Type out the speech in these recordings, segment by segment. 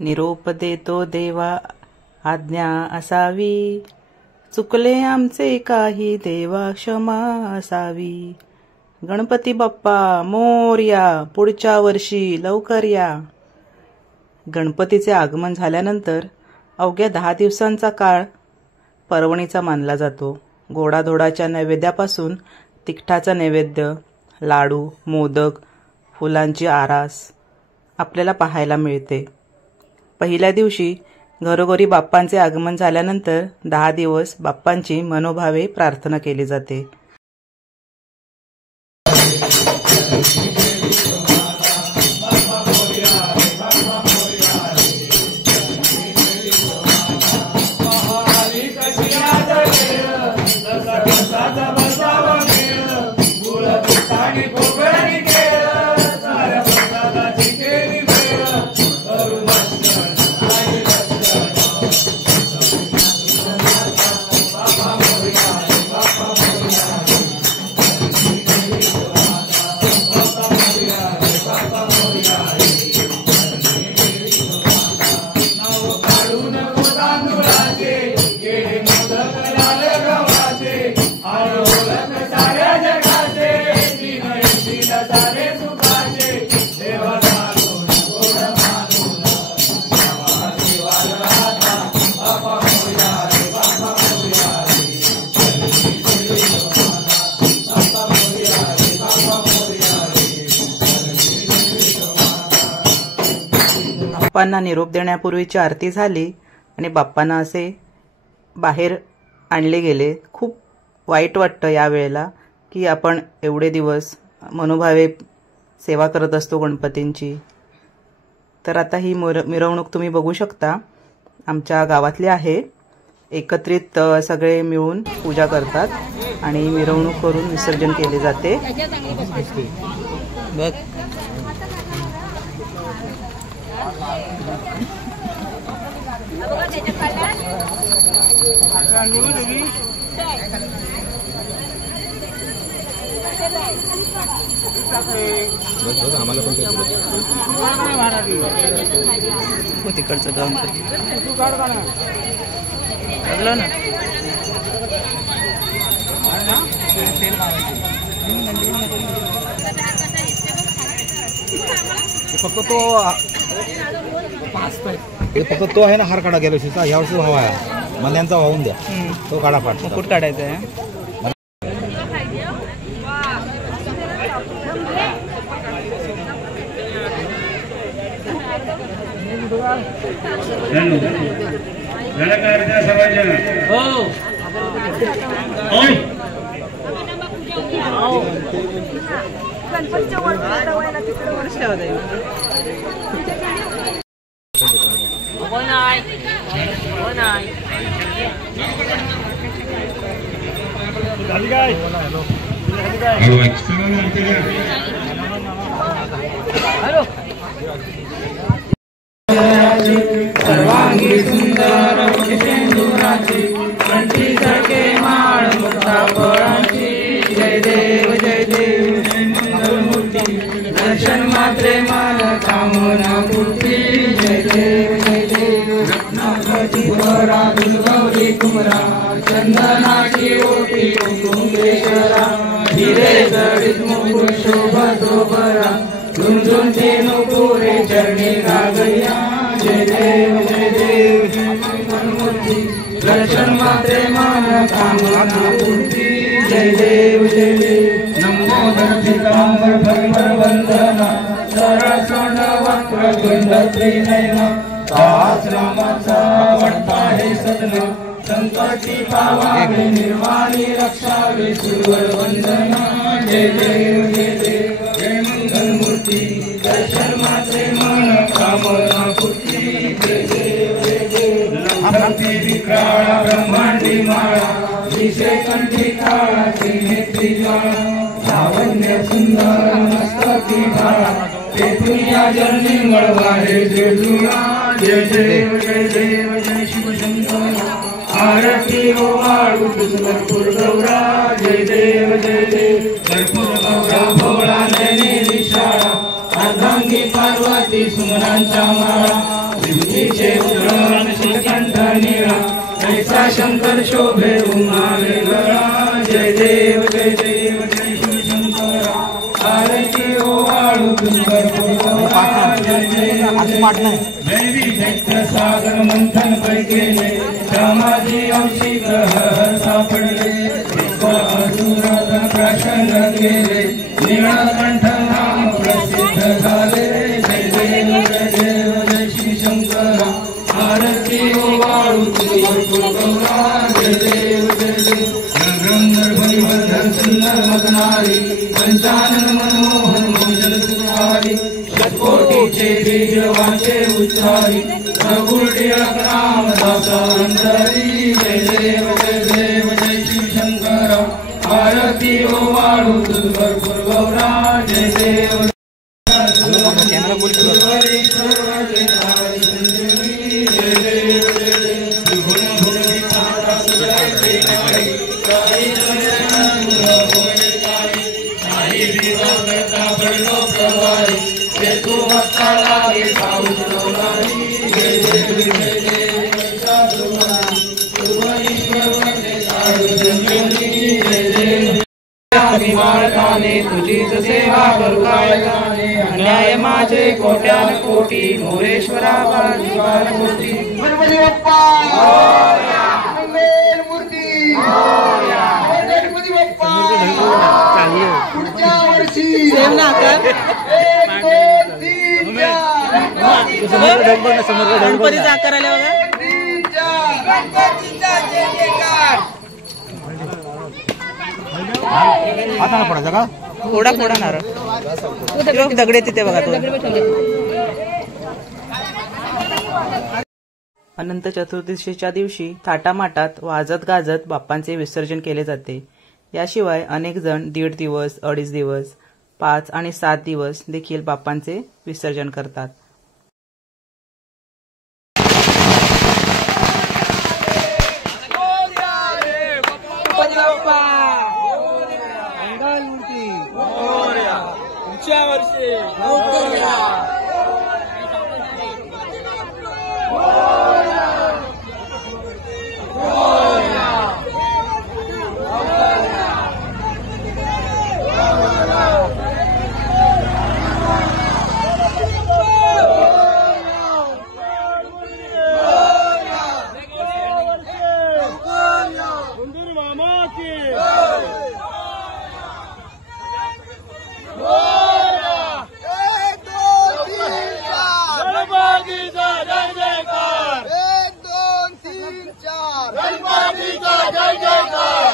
निरोप देतो देवा आज्ञा असावी, चुकले आमचे काही देवा क्षमा असावी। गणपती बाप्पा मोरया, पुढच्या वर्षी लवकर या। गणपतीचे आगमन झाल्यानंतर अवघ्या 10 दिवसांचा काळ पर्वणीचा मानला जातो। गोडाधोडाच्या नैवेद्यापासून तिखटाचा नैवेद्य, लाडू, मोदक, फुलांची आरास आपल्याला पाहायला मिळते। पहिल्या दिवशी घरोघरी बाप्पांचे आगमन झाल्यानंतर 10 दिवस बाप्पांची मनोभावे प्रार्थना केली जाते। बाप्पांना निरोप देण्यापूर्वीची आरती झाली आणि बाप्पांना असे बाहेर आणले गेले। खूप वाईट वाटतं यावेळेला की आपण एवढे दिवस मनोभावे सेवा करत असतो गणपतींची। तर आता ही मिरवणूक तुम्ही बघू शकता, आमच्या गावातली आहे। एकत्रित सगळे मिळून पूजा करतात आणि मिरवणूक करून विसर्जन केले जाते। बघ तिकडचं काम लागलं ना। फक्त तो आहे ना हार काढा गेलो शिसा यावर्षी हवा आहे मल्यांचा वाहून द्या तो काढा पाठ मुकुट काढायचा आहे। सर्वांगी सुंदर सिंदुराची कंठी सके माळ मुक्ता फळांची जय देव मंगलमूर्ती दर्शन मात्रे मान कामना पूर्ती जय देव रत्नाची वरा दुर्गौरी कुमरा चंदनाची ओटी कुंकुमेश्वरा हिरे जडित मुकुट शोभतो बरा झुंझुंचे नुपुरे चरणी गागया जय देव मंगलमूर्ती दर्शन मात्रे मान कामना पूर्ती जय देव नमो दर्शितांबर भगवर वंदना सरळ सोंड वक्र गंध त्रिनयना सहस्रनामाचा वंता हे सदना संकटी पावावे निर्वाणी रक्षावे सुरवर वंदना जय देव जय मंगलमूर्ती दर्शन मात्रे मान कामना पूर्ती जय देव धरती विक्राळा ब्रह्मांडी माळा विषय कंठी काळाची नेत्री ज्वाळा लावण्य सुंदर मस्तकी भाळा पेटुया जर्नी मळवारे जेजुळा जय देव जय शिवशंकर आरती ओवाळू कर्पूर गौरा जय देव कर्पूर गौरा भोळा नयनी विशाळा अर्धांगी पार्वती सुमनांच्या माळा शेषाद्रीचे पुत्र श्रीकंठ निळा ऐसा शंकर शोभे उमा वेगळा जय देव जय देव जय शिवशंकरा आरती ओवाळू गौरा जय देव दैवी दैत्य सागर मंथन पैकेले रामाजी अंशी ग्रह सापडले असुराचा प्रसन्न केले नीळकंठ नाम प्रसिद्ध झाले जय देव जय देव जय शिवशंकरा आरती ओवाळू गौरा जय देव जय देव गंधर्वनिबंधन सुंदर मदनारी पंचानन मनमोहन मंगल सुखारी षटकोटीचे बीज वाचे उच्चारी प्रभु टिळक रामदासा अंतरी जय देव जय देव जय शिवशंकरा आरती ओवाळू भरपूर गौरा जय देव बाळकाने तुझीच सेवा करू कायकाने अन्याय माझे कोट्यान कोटी मोरेश्वरा बाल कोटी गणपती बाप्पा मंगल मूर्ती गणपती बाप्पा पुढच्या वर्षी 1 2 3 4 गणपतीचा आकार आला बघा. 3 4 गणपतीचा जय जयकार आता पडायचा का फोडा फोडा नारळ दगडे तिथे बघा. अनंत चतुर्दशीच्या दिवशी थाटामाटात वाजत गाजत बाप्पांचे विसर्जन केले जाते. याशिवाय अनेक जण 1.5 दिवस 2.5 दिवस 5 आणि 7 दिवस देखील बाप्पांचे विसर्जन करतात. पुढच्या वर्षी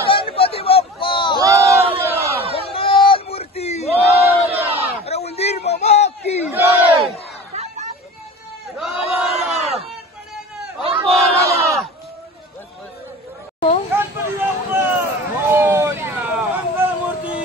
गणपती बाप्पा मंगल मूर्ती उंदीर मामा की जय. गणपती बाप्पा मंगल मूर्ती